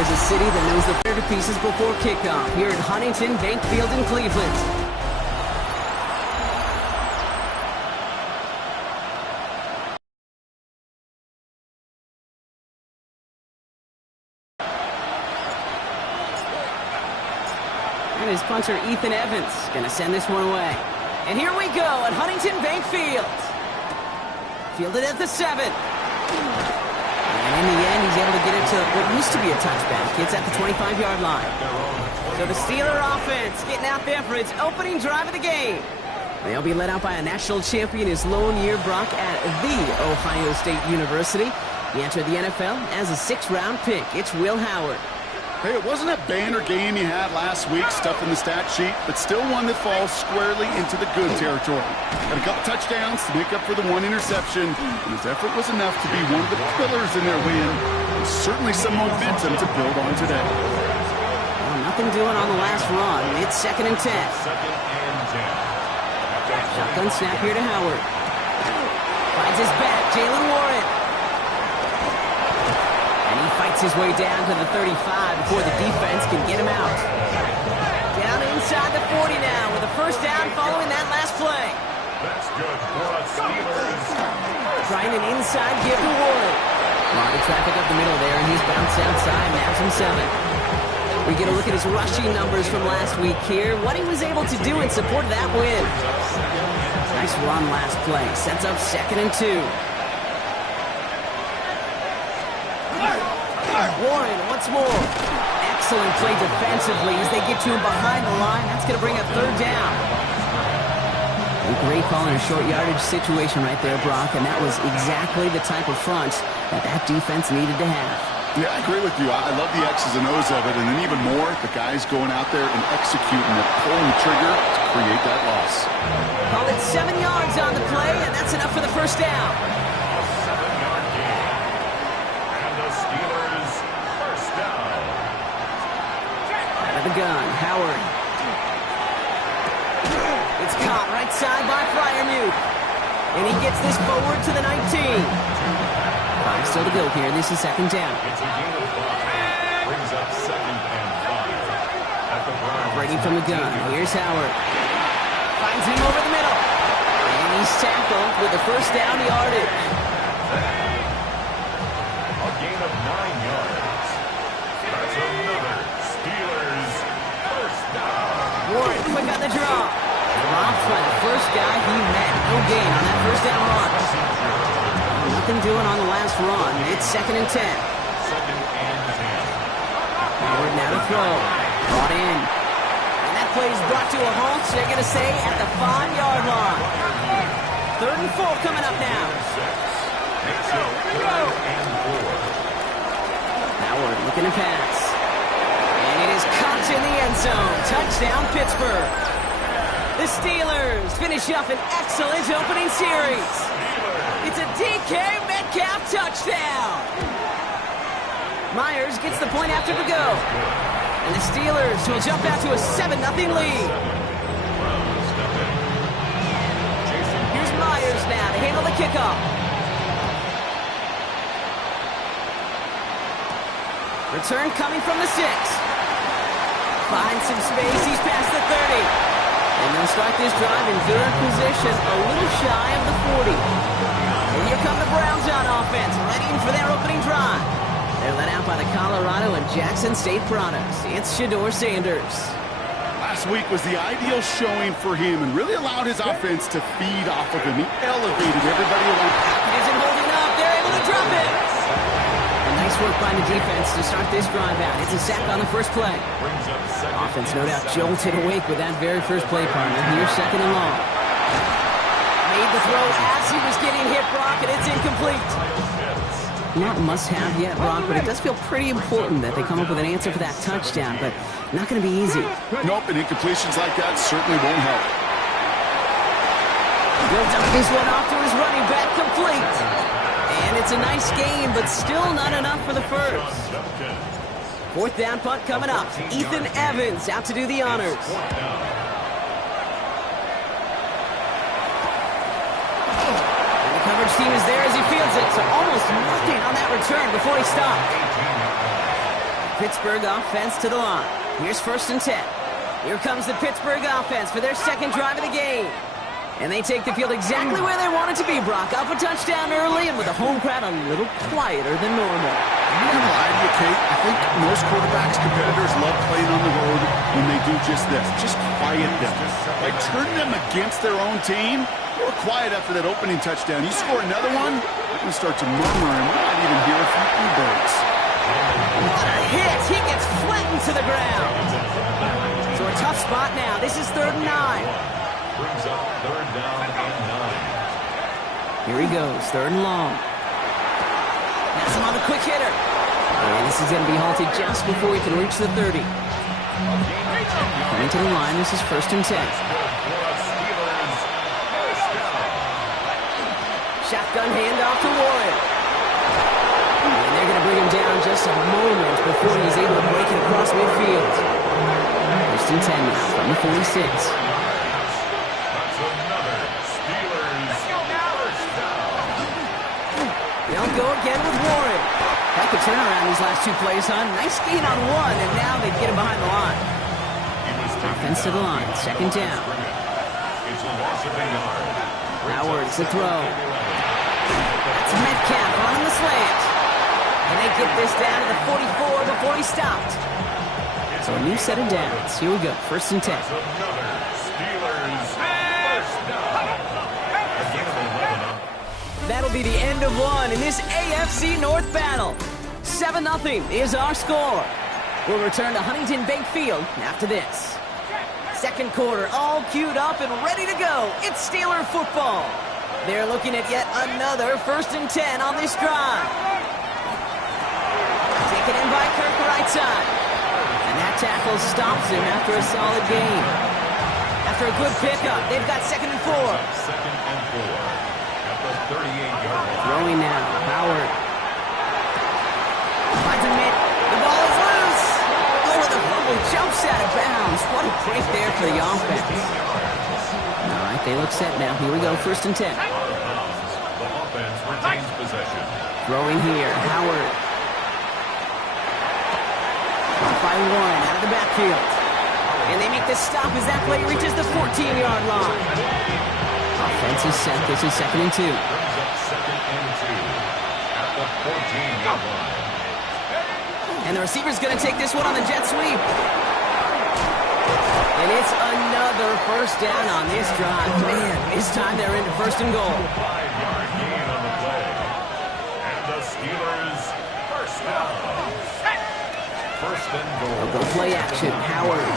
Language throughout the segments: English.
there's a city that knows the player to pieces before kickoff here at Huntington Bank Field in Cleveland. And his punter, Ethan Evans, going to send this one away. And here we go at Huntington Bank Field. Fielded at the 7. And in the end, he's able to get it to what used to be a touchback. It's at the 25-yard line. So the Steeler offense getting out there for its opening drive of the game. They'll be led out by a national champion, his lone year Brock at The Ohio State University. He entered the NFL as a 6th-round pick. It's Will Howard. Hey, it wasn't a banner game you had last week, stuff in the stat sheet, but still one that falls squarely into the good territory. Got a couple touchdowns to make up for the 1 interception, and his effort was enough to be one of the pillars in their win. And certainly some momentum to build on today. Well, nothing doing on the last run. It's 2nd and 10. Shotgun snap here to Howard. Finds his back, Jaylen Warren. Fights his way down to the 35 before the defense can get him out. Down inside the 40 now with a 1st down following that last play. That's good for us, Steelers. Trying an inside give to Warren. A lot of traffic up the middle there, and he's bounced outside, nabs him 7. We get a look at his rushing numbers from last week here. What he was able to do in support of that win. Nice run last play. Sets up 2nd and 2. Warren once more. Excellent play defensively as they get to him behind the line. That's going to bring a 3rd down. A great call in a short yardage situation right there, Brock, and that was exactly the type of front that defense needed to have. Yeah, I agree with you. I love the X's and O's of it, and then even more, the guys going out there and executing it, pulling the trigger to create that loss. Call it 7 yards on the play, and that's enough for the 1st down. The gun, Howard. It's caught right side by Freiermuth. And he gets this forward to the 19. 5 still to go here. This is 2nd down. It's a gain of 5. Brings up 2nd and 5. At the Brady from the gun. Here's Howard. Finds him over the middle. And he's tackled with the 1st down yardage. A gain of 9 yards. That's another Steelers 1st down. Warren quick on the draw. Dropped by the first guy he met. No gain on that 1st down run. Nothing doing on the last run. It's 2nd and 10. 2nd and 10. Howard now to throw. Brought in. And that play is brought to a halt, so they're going to say at the 5-yard line. 3rd and 4 coming up now. Makes it 3rd and 4. Howard looking to pass. And it is caught in the end zone. Touchdown, Pittsburgh. The Steelers finish up an excellent opening series. It's a DK Metcalf touchdown. Myers gets the point after the go. And the Steelers will jump out to a 7-0 lead. Here's Myers now to handle the kickoff. Return coming from the 6. Finds some space. He's past the 30. And they'll start this drive in good position, a little shy of the 40. And here come the Browns on offense, ready for their opening drive. They're led out by the Colorado and Jackson State products. It's Shedeur Sanders. Last week was the ideal showing for him and really allowed his offense to feed off of him. He elevated everybody along. Isn't holding up. They're able to drop it. Nice work by the defense to start this drive out. It's a sack on the 1st play. Offense no doubt jolted awake with that very 1st play, partner. Here's 2nd and long. Made the throw as he was getting hit, Brock, and it's incomplete. Not must-have yet, Brock, but it does feel pretty important that they come up with an answer for that touchdown, but not going to be easy. Nope, and incompletions like that certainly won't help. He'll dump this one off to his running back, complete. And it's a nice game, but still not enough for the 1st. 4th down punt coming up. Ethan Evans out to do the honors. And the coverage team is there as he fields it, so almost nothing on that return before he stopped. Pittsburgh offense to the line. Here's 1st and 10. Here comes the Pittsburgh offense for their second drive of the game. And they take the field exactly where they want it to be, Brock. Up a touchdown early, and with the home crowd a little quieter than normal. I'm not gonna lie to you, Kate. I think most quarterbacks, competitors love playing on the road when they do just this. Just quiet them. By turning them against their own team, they were quiet after that opening touchdown. You score another one, they're gonna start to murmur and we might even hear a few bluebirds. What a hit! He gets flattened to the ground. So a tough spot now. This is 3rd and 9. Brings up 3rd down and 9. Here he goes, 3rd and long. Has him on the quick hitter. And this is going to be halted just before he can reach the 30. Coming to the line, this is 1st and 10. Shotgun handoff to Warren. And they're going to bring him down just a moment before he's able to break it across midfield. 1st and 10 now from the 46. They'll go again with Warren. Like a turnaround these last 2 plays, huh? Nice gain on 1, and now they get him behind the line. Offense to the line, 2nd down. Howard's the throw. That's Metcalf running the slant. And they get this down to the 44 before he stopped. So a new set of downs. Here we go, 1st and 10. That'll be the end of one in this AFC North battle. 7-0 is our score. We'll return to Huntington Bank Field after this. Second quarter, all queued up and ready to go. It's Steeler football. They're looking at yet another 1st and 10 on this drive. Taken in by Kirk right side. And that tackle stops him after a solid gain. After a good pickup, they've got 2nd and 4. 2nd and 4. 38-yard line. Throwing now, Howard. Finds a mitt. The ball is loose. Oh, the fumble jumps out of bounds. What a break there for the offense. All right, they look set now. Here we go, 1st and 10. The offense retains possession. Throwing here, Howard. Off by Warren out of the backfield. And they make the stop as that play reaches the 14-yard line. Offense is set. This is 2nd and 2. Brings up 2nd and 2 at the 14-yard line. And the receiver's going to take this one on the jet sweep. And it's another 1st down on this drive. Man, this time they're into 1st and goal. 5-yard gain on the play. And the Steelers 1st down. 1st and goal. They'll go play action. Howard.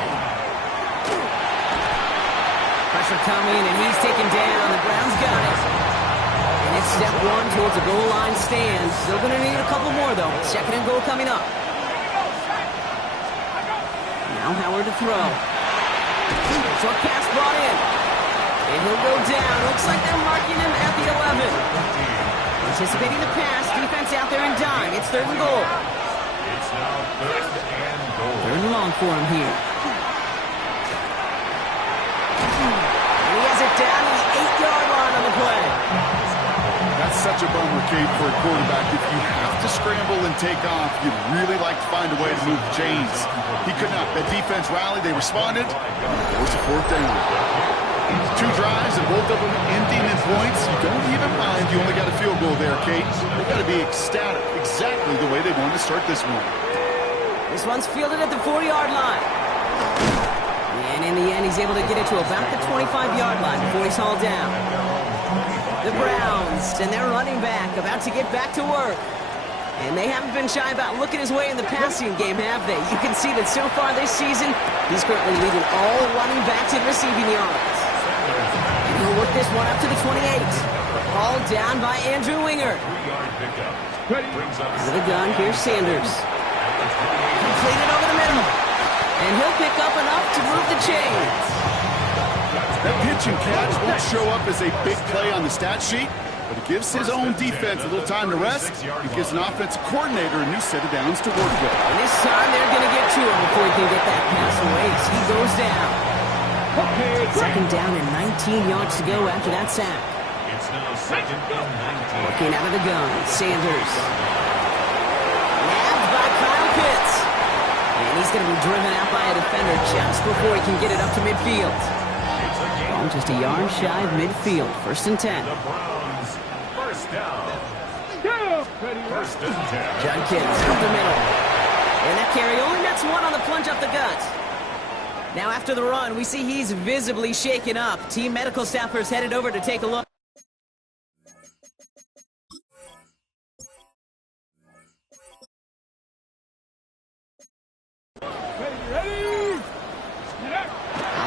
Pressure coming, and he's taken down. The Browns got it. And it's step 1 towards a goal line stand. Still going to need a couple more, though. 2nd and goal coming up. Now Howard to throw. Short pass brought in. And he'll go down. Looks like they're marking him at the 11. Anticipating the pass. Defense out there in dime. It's 3rd and goal. It's now 3rd and goal. 3rd and long for him here. And he has it down to the 8-yard line on the play. That's such a bummer, Kate, for a quarterback. If you have to scramble and take off, you'd really like to find a way to move the chains. He could not. The defense rallied. They responded. It was a 4th down. 2 drives and both of them ending in points. You don't even mind. You only got a field goal there, Kate. They've got to be ecstatic, exactly the way they wanted to start this one. This one's fielded at the 40-yard line. And in the end, he's able to get it to about the 25-yard line before he's hauled down. The Browns and their running back about to get back to work. And they haven't been shy about looking his way in the passing game, have they? You can see that so far this season, he's currently leading all running backs in receiving yards. And he'll work this one up to the 28. All down by Andrew Winger. 3-yard pickup. Brings up Out of the gun, here's Sanders. Completed over the middle. And he'll pick up enough to move the chains. That pitch and catch won't show up as a big play on the stat sheet, but it gives his own defense a little time to rest. It gives an offensive coordinator a new set of downs to work with. And this time they're going to get to him before he can get that pass away. So he goes down. 2nd down and 19 yards to go after that sack. It's now 2nd and 19. Working out of the gun, Sanders. Nabbed by Kyle Pitts. He's going to be driven out by a defender just before he can get it up to midfield. Ball just a yard shy of midfield. 1st and 10. The Browns, first down. First and 10. Judkins up the middle. And that carry only nets one on the plunge up the gut. Now after the run, we see he's visibly shaken up. Team medical staffers headed over to take a look.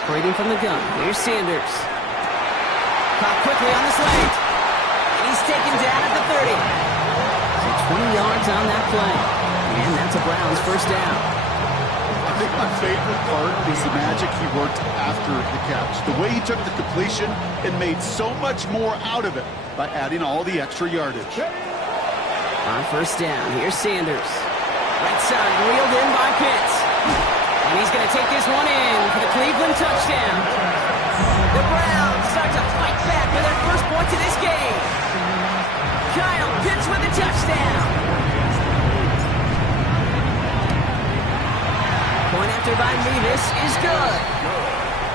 Operating from the gun. Here's Sanders. Caught quickly on the slant. And he's taken down at the 30. So 20 yards on that play. And that's a Browns first down. I think my favorite part was the magic he worked after the catch. The way he took the completion and made so much more out of it by adding all the extra yardage. On first down, here's Sanders. Right side, reeled in by Pitts. And he's going to take this one in for the Cleveland touchdown. The Browns start to fight back for their first points of this game. Kyle Pitts with a touchdown. Point after by Mevis is good.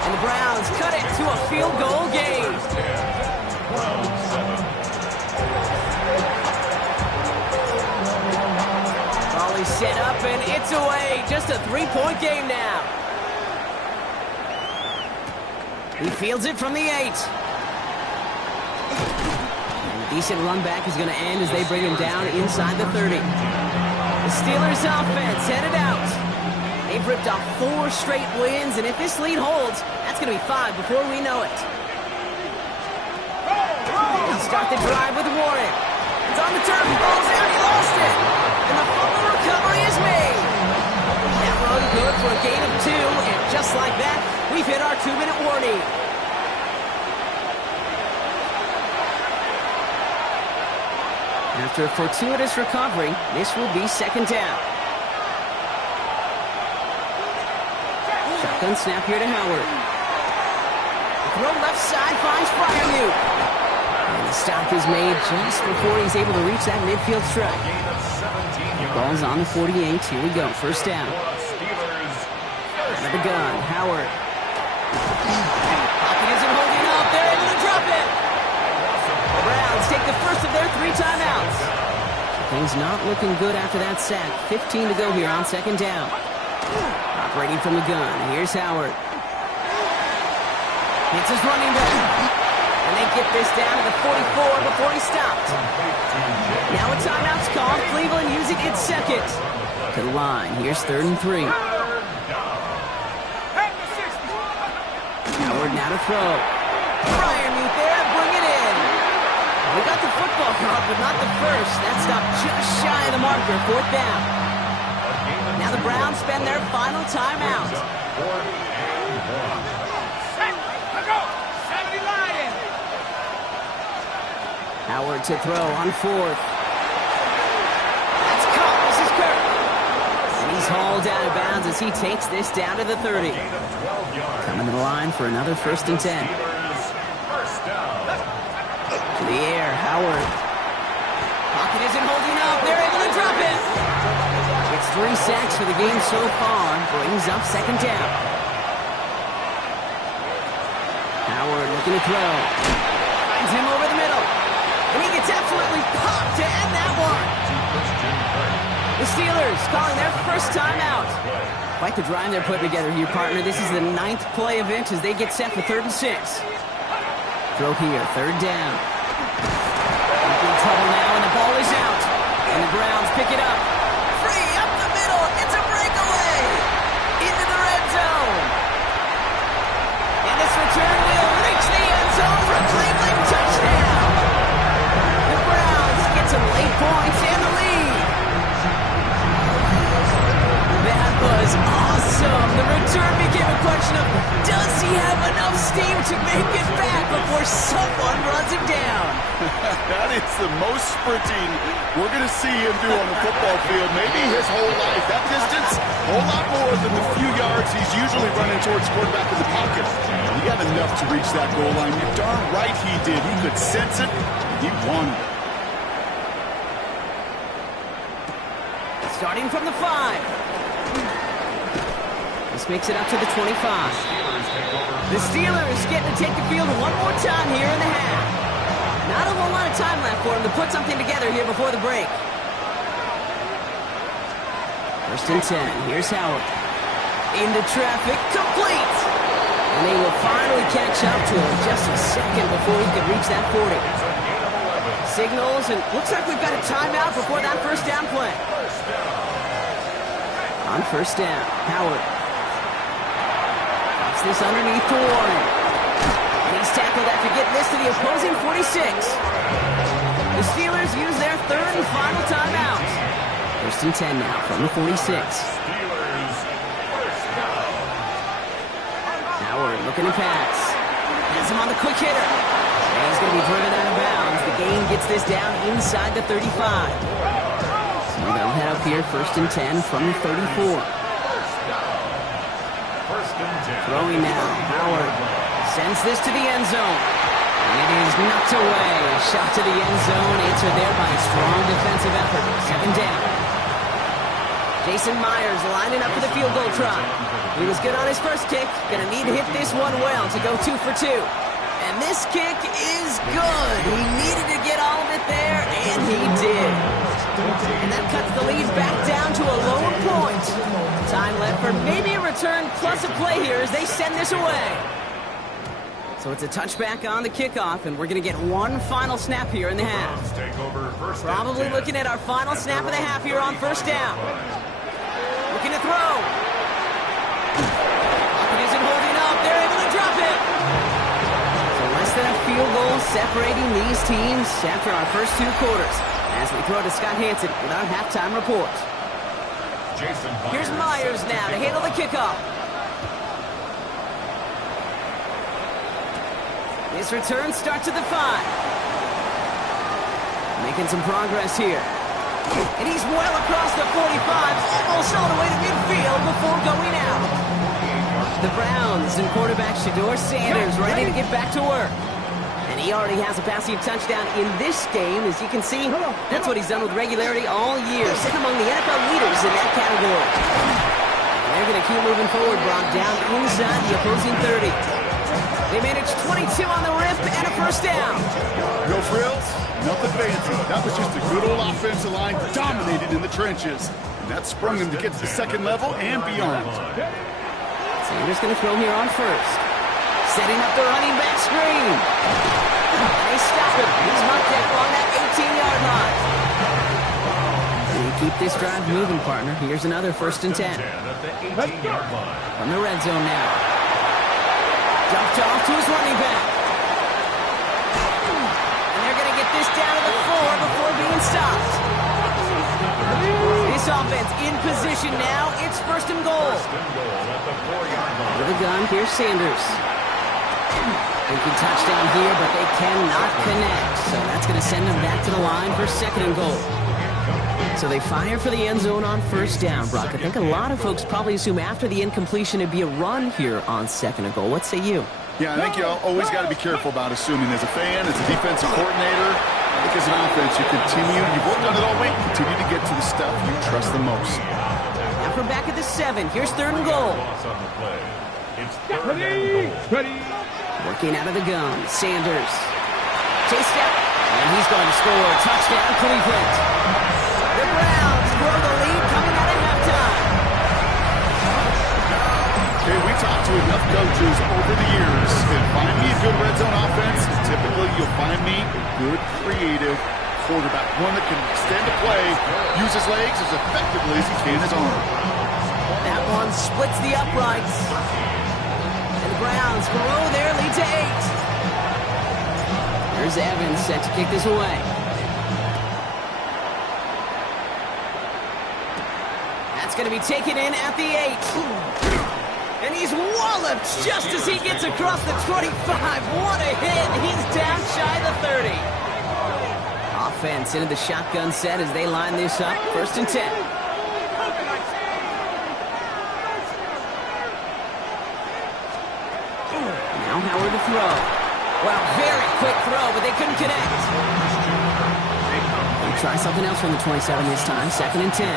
And the Browns cut it to a field goal game. Ball is set up and it's away. Just a 3-point game now. He fields it from the 8. And a decent run back is going to end as they bring him down inside the 30. The Steelers offense headed out. They've ripped off 4 straight wins, and if this lead holds, that's going to be 5 before we know it. They'll start the drive with Warren. It's on the turf, he falls out, he lost it. And the fumble recovery is made. That run good for a gain of 2, and just like that, we've hit our 2-minute warning. After a fortuitous recovery, this will be 2nd down. Shotgun snap here to Howard. The throw left side finds Freiermuth. And the stop is made just before he's able to reach that midfield strike. Ball's on the 48. Here we go. First down. Out of the gun. Howard. Pocket isn't holding up. They're able to drop it. The Browns take the first of their 3 timeouts. Things not looking good after that sack. 15 to go here on 2nd down. Operating from the gun. Here's Howard. It's his running back. And they get this down to the 44 before he stopped. Now a timeout's called. Cleveland using its 2nd. To the line. Here's 3rd and 3. Howard now to throw. Freiermuth there. Bring it in. We got the football caught, but not the first. That stopped just shy of the marker. 4th down. Now the Browns spend their final timeout. Howard to throw on 4th. That's caught. This is Kirk. And he's hauled out of bounds as he takes this down to the 30. Coming to the line for another 1st and 10. To the air, Howard. Pocket isn't holding up. They're able to drop it. It's 3 sacks for the game so far. Brings up 2nd down. Howard looking to throw. Finds him over the middle. And he gets absolutely popped to end that one. The Steelers calling their first timeout. Quite the drive they're putting together here, partner. This is the 9th play of it as they get set for 3rd and 6. Throw here, 3rd down. In trouble now, and the ball is out. And the Browns pick it up. Free up the middle. It's a breakaway. Into the red zone. And this return will reach the end zone for a Cleveland touchdown. The Browns get some late points and the lead. That was awesome. The return became a question of, does he have enough steam to make it back before someone runs him down? That is the most sprinting we're going to see him do on the football field, maybe his whole life. That distance, a whole lot more than the few yards he's usually running towards quarterback in the pocket. He had enough to reach that goal line. You're darn right he did. He could sense it, and he wanted it. Starting from the 5. This makes it up to the 25. The Steelers getting to take the field one more time here in the half. Not a whole lot of time left for them to put something together here before the break. First and 10. Here's Howard. Into traffic. Complete. And they will finally catch up to him just a second before he could reach that 40. Signals, and looks like we've got a timeout before that first down play. On first down, Howard. Drops this underneath to Warren. And he's tackled after getting this to the opposing 46. The Steelers use their third and final timeout. First and 10 now from the 46. Howard looking to pass. Has him on the quick hitter. And he's going to be driven out of bounds. The gain gets this down inside the 35. So they'll head up here first and 10 from the 34. Throwing now. Howard sends this to the end zone. And it is knocked away. A shot to the end zone. Answered there by a strong defensive effort. Second down. Jason Myers lining up for the field goal try. He was good on his first kick. Gonna need to hit this one well to go 2 for 2. And this kick is good. He needed to get all of it there, and he did. And that cuts the lead back down to a lower point. Time left for maybe a return plus a play here as they send this away. So it's a touchback on the kickoff, and we're going to get one final snap here in the half. Probably looking at our final snap of the half here on first down. Looking to throw. Pocket isn't holding up. They're able to drop it. So less than a field goal separating these teams after our first 2 quarters. As we throw to Scott Hansen with our halftime report. Here's Myers now to handle the kickoff. This return starts at the 5. Making some progress here. And he's well across the 45, almost all the way to midfield before going out. The Browns and quarterback Shedeur Sanders ready to get back to work. And he already has a passing touchdown in this game. As you can see, that's what he's done with regularity all year, sitting among the NFL leaders in that category. And they're going to keep moving forward, Brock, down inside the opposing 30. They managed 22 on the rip and a first down. No frills, nothing fancy. That was just a good old offensive line dominated in the trenches. And that sprung them to get to the second level and beyond. Sanders going to throw here on first. Setting up the running back screen. And they stop him. He's marked down on that 18-yard line. And we keep this drive moving, partner. Here's another first and 10. From the red zone now. Dumped off to his running back. And they're going to get this down to the 4 before being stopped. This offense in position now. It's first and goal. With a gun, here's Sanders. Thinking touchdown here, but they cannot connect. So that's going to send them back to the line for second and goal. So they fire for the end zone on first down, Brock. I think a lot of folks probably assume after the incompletion it'd be a run here on second and goal. What say you? Yeah, I think you always got to be careful about assuming. As a fan, as a defensive coordinator, I think as an offense, you've worked on it all week, continue to get to the stuff you trust the most. Now from back at the 7, here's third and goal. Working out of the gun, Sanders. Chase step, and he's going to score a touchdown, Cleveland. The Browns grow the lead coming out of halftime. Okay, we talked to enough coaches over the years, and find me a good red zone offense, typically you'll find me a good, creative quarterback, one that can extend a play, use his legs as effectively as he can his arm. That one splits the uprights. And the Browns grow their lead to 8. Here's Evans set to kick this away. That's going to be taken in at the 8. And he's walloped just as he gets across the 25. What a hit. He's down shy of the 30. Offense into the shotgun set as they line this up. First and 10. Now Howard to throw. Well, very quick throw, but they couldn't connect. They try something else from the 27 this time. Second and 10.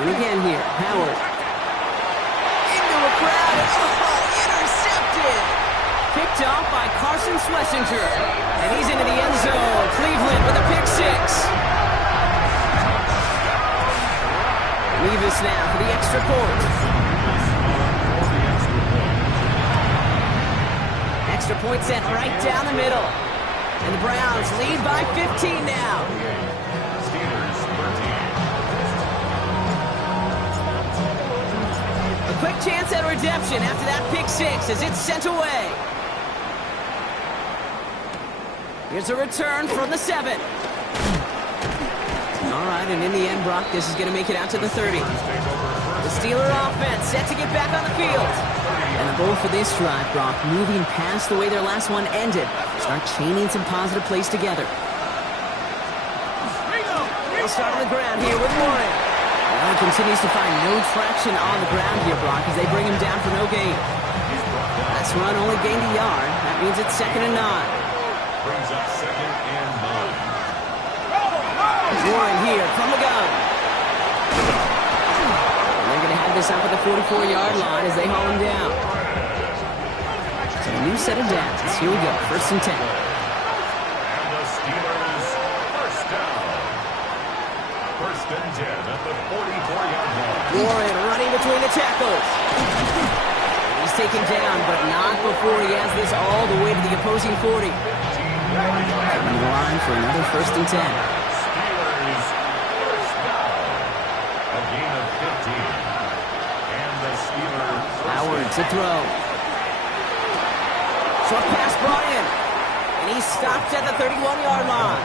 Going again here. Howard. Into a crowd. Intercepted. Picked off by Carson Schlesinger. And he's into the end zone. Cleveland with a pick six. Levis now for the extra point. Extra point sent right down the middle. And the Browns lead by 15 now. Steelers 13. A quick chance at redemption after that pick six as it's sent away. Here's a return from the 7. All right, and in the end, Brock, this is going to make it out to the 30. The Steeler offense set to get back on the field. And the goal for this drive, Brock, moving past the way their last one ended. Start chaining some positive plays together. They'll start on the ground here with Warren. Well, he continues to find no traction on the ground here, Brock, as they bring him down for no gain. Last run only gained a yard. That means it's 2nd and 9. Brings up 2nd and 9. Warren here from the gun. And they're going to have this up at the 44-yard line as they haul him down. So a new set of downs. Here we go. 1st and 10. And the Steelers first down. 1st and 10 at the 44-yard line. Warren running between the tackles. He's taken down, but not before he has this all the way to the opposing 40. On the line for another 1st and 10. Steelers first down. A gain of 15. And the Steelers Howard to throw. Short pass brought in. And he stopped at the 31-yard line.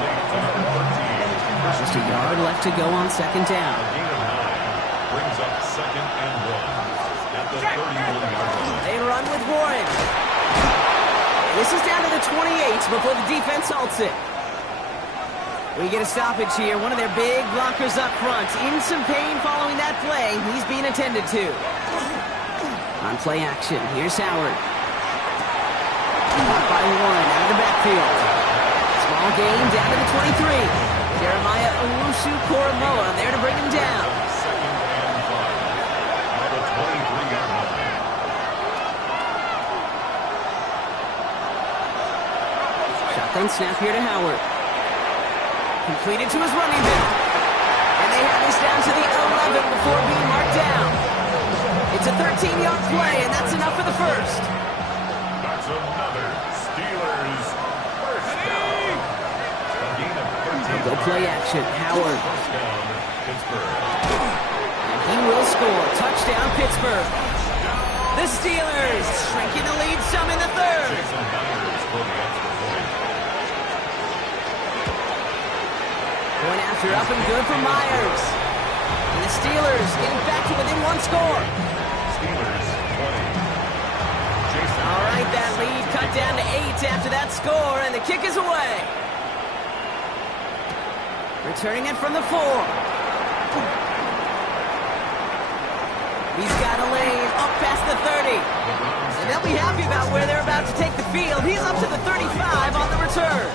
Just a yard left to go on 2nd down. A gain of 9. Brings up 2nd and 1 at the 31-yard line. They run with Warren. This is down to the 28 before the defense halts it. We get a stoppage here. One of their big blockers up front. In some pain following that play. He's being attended to. On play action, here's Howard. Caught by Warren out of the backfield. Small gain down to the 23. Jeremiah Owusu-Koramoah there to bring him down. 2nd and 5 at the 23-yard line. Shotgun snap here to Howard. Completed to his running back. And they have this down to the 11 before being marked down. It's a 13-yard play, and that's enough for the first. That's another Steelers first down. A gain of 13. Go play action. Howard. First down, Pittsburgh. And he will score. Touchdown, Pittsburgh. The Steelers shrinking the lead some in the 3rd. Jason Myers for the extra point. Going after up and good for Myers. And the Steelers getting back to within 1 score. Steelers 20. Jason All right, that lead cut down to 8 after that score, and the kick is away. Returning it from the 4. He's got a lane up past the 30. And they'll be happy about where they're about to take the field. He's up to the 35 on the return.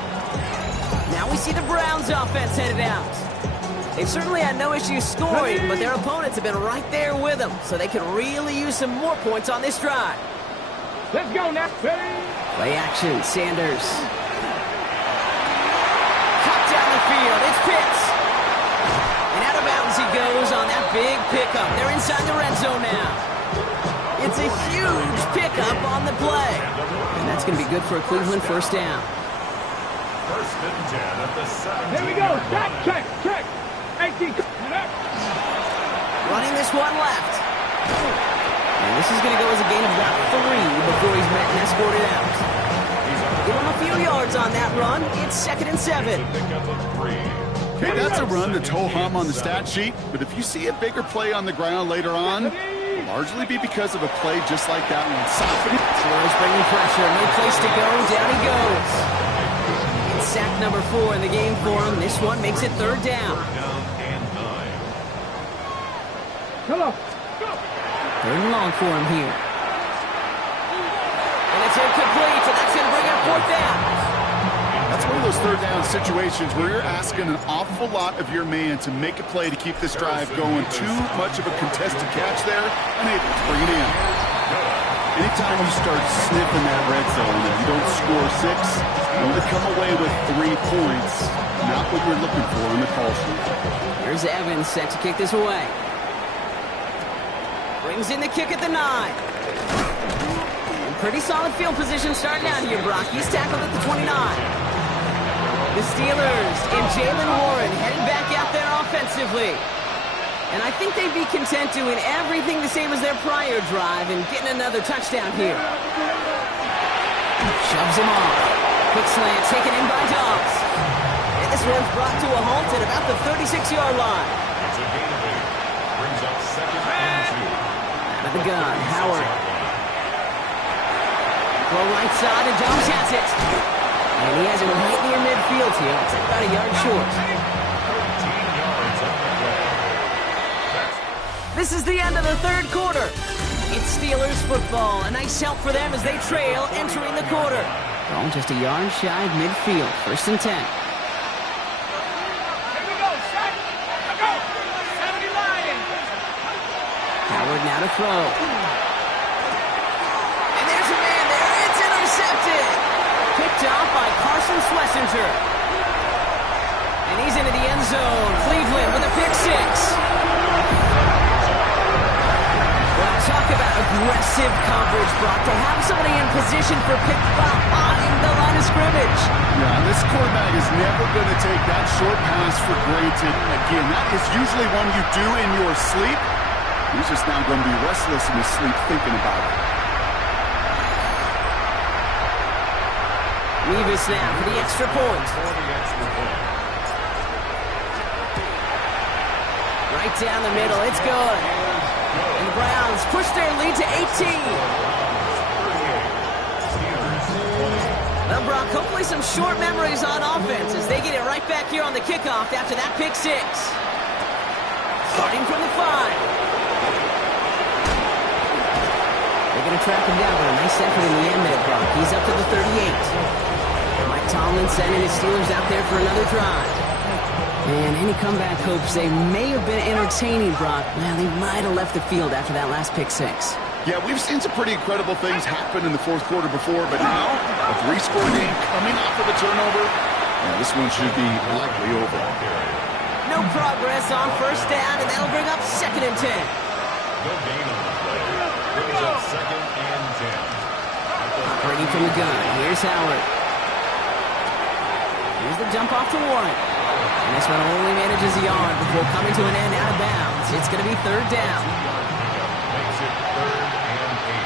Now we see the Browns offense headed out. They've certainly had no issues scoring, but their opponents have been right there with them, so they can really use some more points on this drive. Let's go now. Play action, Sanders. Cut down the field, it's Pitts. And out of bounds he goes on that big pickup. They're inside the red zone now. It's a huge pickup on the play. And that's going to be good for a Cleveland first down. 1st and 10 at the 17. Here we go. Check. 18. Running this one left. And this is going to go as a gain of about 3 before he's met and escorted out. Give him a few yards on that run. It's 2nd and 7. Pick up a 3. Okay, that's a run that's ho-hum on the stat sheet, but if you see a bigger play on the ground later on, it'll largely be because of a play just like that one. Steelers bringing pressure. No place to go. Down he goes. It's sack number 4 in the game for him. This one makes it 3rd down. 3rd down and 9. Come on. 3rd and long for him here. And it's incomplete, so that's going to bring up 4th down. A It's one of those third down situations where you're asking an awful lot of your man to make a play to keep this drive going. Too much of a contested catch there, unable to bring it in. Anytime you start sniffing that red zone and you don't score 6, you only come away with 3 points. Not what you're looking for in the call sheet. Here's Evans set to kick this away. Brings in the kick at the 9. And pretty solid field position starting out here, Brock. He's tackled at the 29. The Steelers and Jaylen Warren heading back out there offensively. And I think they'd be content doing everything the same as their prior drive and getting another touchdown here. Shoves him off. Quick slant taken in by Dobbs. And this one's brought to a halt at about the 36-yard line. It's a gain of 8. Brings up 2nd and 2. Out of the gun, Howard. Throw right side, and Dobbs has it. And he has it right near midfield here. It's about a yard short. 13 yards on the play. This is the end of the third quarter. It's Steelers football. A nice help for them as they trail entering the quarter. Oh, just a yard shy of midfield. 1st and 10. Here we go, set. Go. 70 Lions. Howard now to throw. And there's a man there. It's intercepted. Picked off by Carson Schlesinger. And he's into the end zone. Cleveland with a pick 6. Well, talk about aggressive coverage, Brock. To have somebody in position for pick behind the line of scrimmage. Yeah, this quarterback is never going to take that short pass for granted. Again, that is usually one you do in your sleep. He's just now going to be restless in his sleep thinking about it. Levis now for the extra point. Right down the middle. It's good. And the Browns push their lead to 18. Well, Brock, hopefully some short memories on offense as they get it right back here on the kickoff after that pick 6. Starting from the 5. They're going to track him down, but a nice effort in the end there, Brock. He's up to the 38. Mike Tomlin sending his Steelers out there for another drive. And any comeback hopes they may have been entertaining, Brock. Well, they might have left the field after that last pick 6. Yeah, we've seen some pretty incredible things happen in the fourth quarter before, but now a 3-score game coming off of a turnover, and this one should be likely over. No progress on 1st down, and that'll bring up 2nd and 10. No gain on the play. Brings up 2nd and 10. Operating from the gun. Here's Howard. Here's the dump off to Warren. And this one only manages a yard before coming to an end out of bounds. It's going to be 3rd down. Makes it 3rd and 8.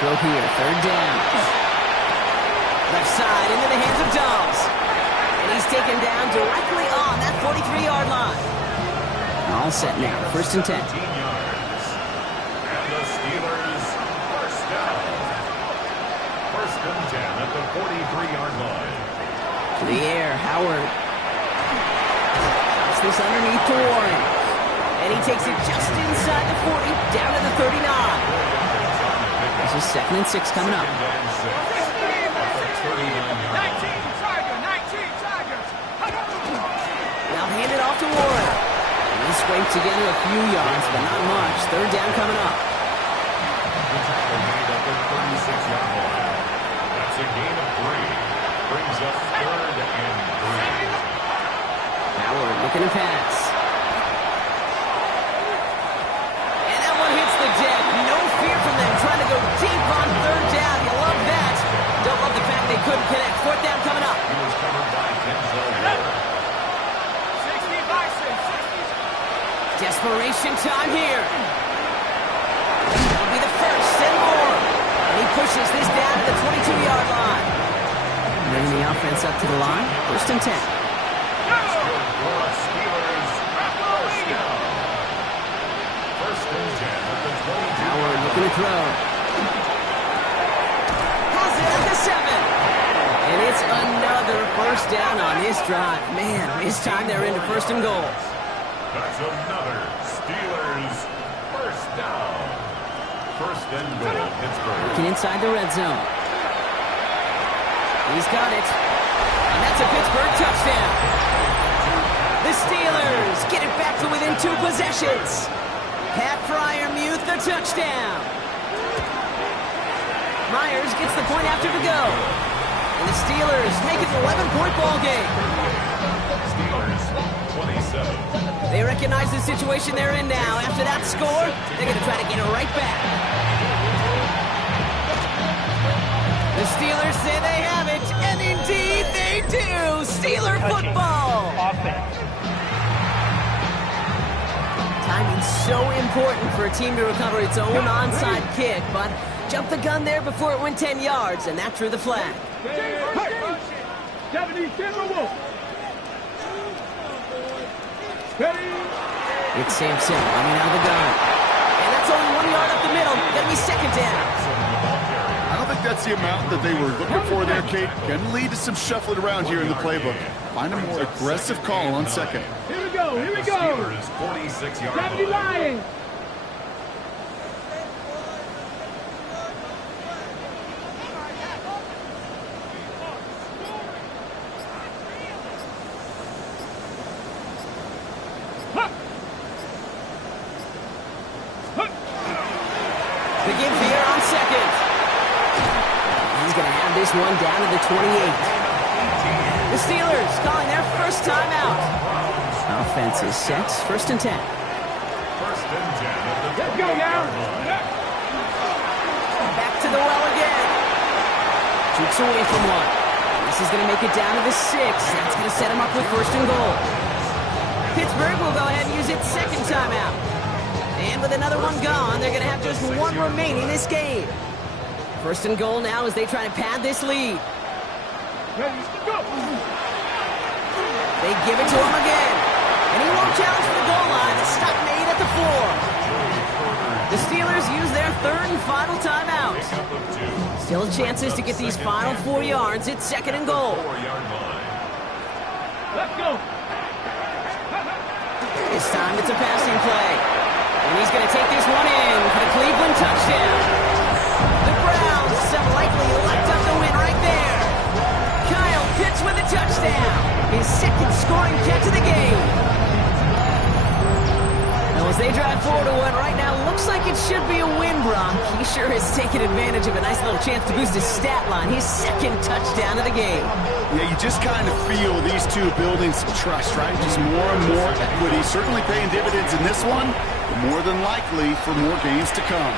Throw here, 3rd down. Left side into the hands of Dobbs. And he's taken down directly on that 43-yard line. All set now, 1st and 10. 15 yards. And the Steelers first down. 1st and 10 at the 43-yard line. To the air, Howard. Drops this underneath to Warren. And he takes it just inside the 40, down to the 39. This is 2nd and 6 coming up. 2nd and 6 at the 39-yard line. 19 Tigers. Now handed off to Warren. And he scraped together a few yards, but not much. 3rd down coming up. The tackle made at the 36-yard line. That's a gain of 3. Brings up 3rd and 3. Howard looking to pass. And that one hits the deck. No fear from them trying to go deep on 3rd down. You love that. Don't love the fact they couldn't connect. 4th down coming up. He was covered by Denzel Ward. 60 Bison. 60. Desperation time here. That'll be the 1st and more. And he pushes this down to the 22-yard line. Bringing the offense up to the line. 1st and 10. Howard looking to throw. Has it at the 7. And it's another 1st down on this drive. Man, this time they're into 1st and goal. That's another Steelers first down. 1st and goal, Pittsburgh. Looking inside the red zone. He's got it. And that's a Pittsburgh touchdown. The Steelers get it back to within 2 possessions. Pat Freiermuth, the touchdown. Myers gets the point after to go. And the Steelers make it an 11-point ball game. Steelers 27. They recognize the situation they're in now. After that score, they're going to try to get it right back. The Steelers say they have it, and indeed they do. Steeler football. Timing's so important for a team to recover its own onside kick, but jumped the gun there before it went 10 yards, and that drew the flag. It's Sampson running out of the gun. And that's only 1 yard up the middle. Gonna be second down. I don't think that's the amount that they were looking for there, Kate. Going to lead to some shuffling around here in the playbook. Find a more aggressive call on second. Here we go, here we go. Steelers 46-yard Gravity line. line. The give here on second. He's going to have this one down to the 28. The Steelers calling their first timeout. Offense is set. First and 10. First and 10 at the Let's go now. Back to the well again. Shoots away from one. This is going to make it down to the 6. That's going to set him up with first and goal. Pittsburgh will go ahead and use its second timeout. And with another one gone, they're going to have just one remaining this game. First and goal now as they try to pad this lead. Ready, go. They give it to him again. And he won't challenge for the goal line. The stop made at the 4. The Steelers use their third and final timeout. Still chances to get these final 4 yards. It's second and goal. 4-yard line. Let's go. This time it's a passing play. And he's going to take this one in for the Cleveland touchdown. The Browns some likely light up the win right there. Kyle Pitts with a touchdown. His second scoring catch of the game. Now as they drive forward to one right now, looks like it should be a win, Brock. He sure has taken advantage of a nice little chance to boost his stat line. His second touchdown of the game. Yeah, you just kind of feel these two building some trust, right? Just more and more equity. Certainly paying dividends in this one, but more than likely for more games to come.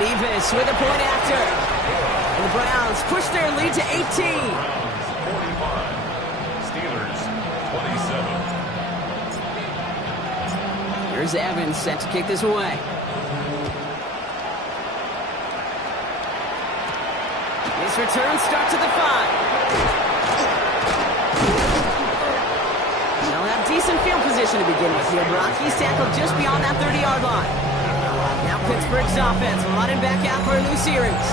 Nevis with a point after. And the Browns push their lead to 18. Browns 45. Steelers 27. Here's Evans set to kick this away. His return starts at the 5. They'll have decent field position to begin with here, Brock. He's tackled just beyond that 30-yard line. Now Pittsburgh's offense running back out for a new series.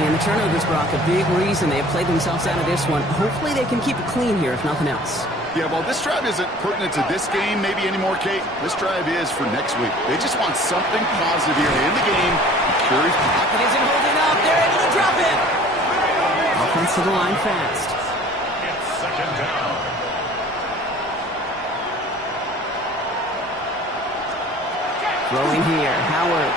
And the turnovers, Brock, a big reason they have played themselves out of this one. Hopefully they can keep it clean here, if nothing else. Yeah, well, this drive isn't pertinent to this game maybe anymore, Kate. This drive is for next week. They just want something positive here to end the game. Pocket isn't holding up. They're able to drop it. Offense to the line fast. It's second down. Throwing here, Howard.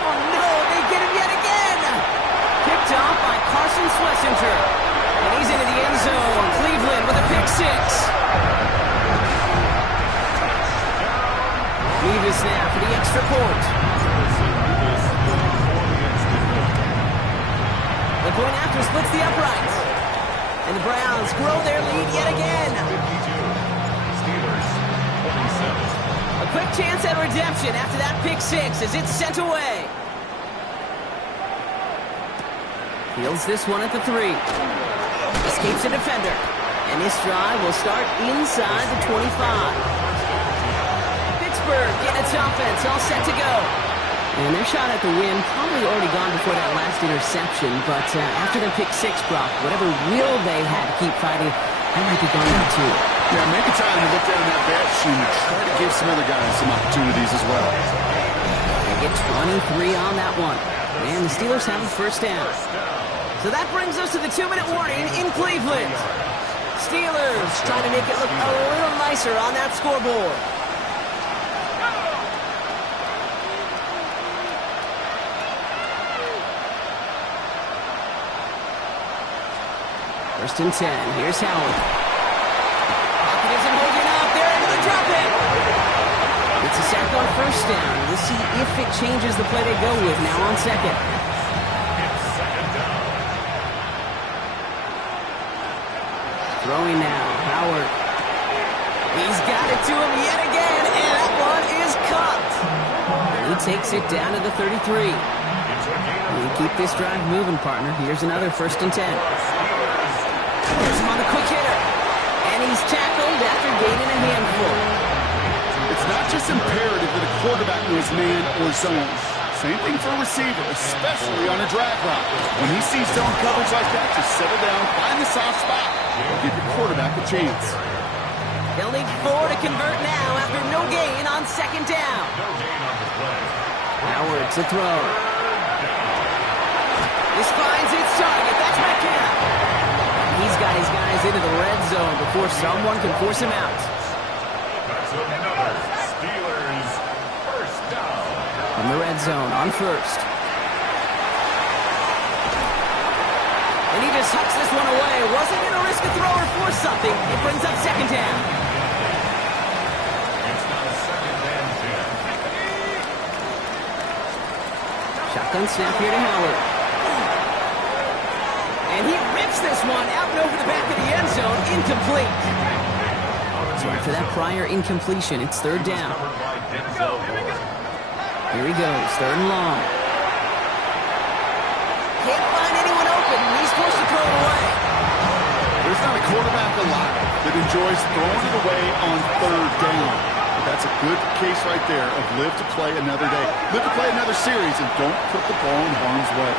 Oh no, they get him yet again. Picked off by Carson Schlesinger. And he's into the end zone. Cleveland with a pick 6. Nevis now for the extra point. The point after splits the uprights. And the Browns grow their lead yet again. 52. Steelers 27. A quick chance at redemption after that pick 6 as it's sent away. Fields this one at the 3. Escapes a defender. And this drive will start inside the 25. Pittsburgh getting its offense all set to go. And their shot at the win probably already gone before that last interception. But after the pick 6, Brock, whatever will they had to keep fighting, that might be gone now too. Yeah, make a time to look down that bench and try to give some other guys some opportunities as well. They get 23 on that one. And the Steelers have a first down. So that brings us to the 2-minute warning in Cleveland. Steelers trying to make it look a little nicer on that scoreboard. First and 10. Here's Howard. Pocket isn't holding up. They're into the drop it. It's a sack on first down. We'll see if it changes the play they go with now on second. It's second down. Throwing now. Howard. He's got it to him yet again, and that one is caught. He takes it down to the 33. We keep this drive moving, partner. Here's another first and 10. Here's him on the quick hitter. And he's tackled after gaining a handful. It's not just imperative that a quarterback knows man or zone. Same thing for a receiver, especially on a drag route. When he sees zone coverage like that, just settle down, find the soft spot, and give your quarterback a chance. They'll need 4 to convert now after no gain on second down. No gain on the play. Howard to throw. This finds its target. That's Metcalf. He's got his guys into the red zone before someone can force him out. That's another Steelers first down. From the red zone on first. And he just hucks this one away. Wasn't going to risk a throw or force something. It brings up second down. It's now second and 10. Shotgun snap here to Howard. And he rips this one out and over the back of the end zone. Incomplete. So after that prior incompletion, it's third down. Here he goes, third and long. Can't find anyone open. He's forced to throw it away. There's not a quarterback alive that enjoys throwing it away on third down. But that's a good case right there of live to play another day. Live to play another series and don't put the ball in harm's way.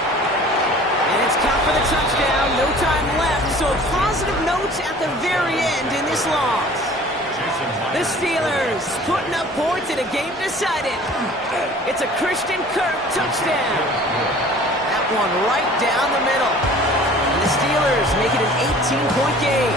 And it's caught for the touchdown. No time left. So a positive note at the very end in this loss. The Steelers putting up points in a game decided. It's a Christian Kirk touchdown. That one right down the middle. And the Steelers make it an 18-point game.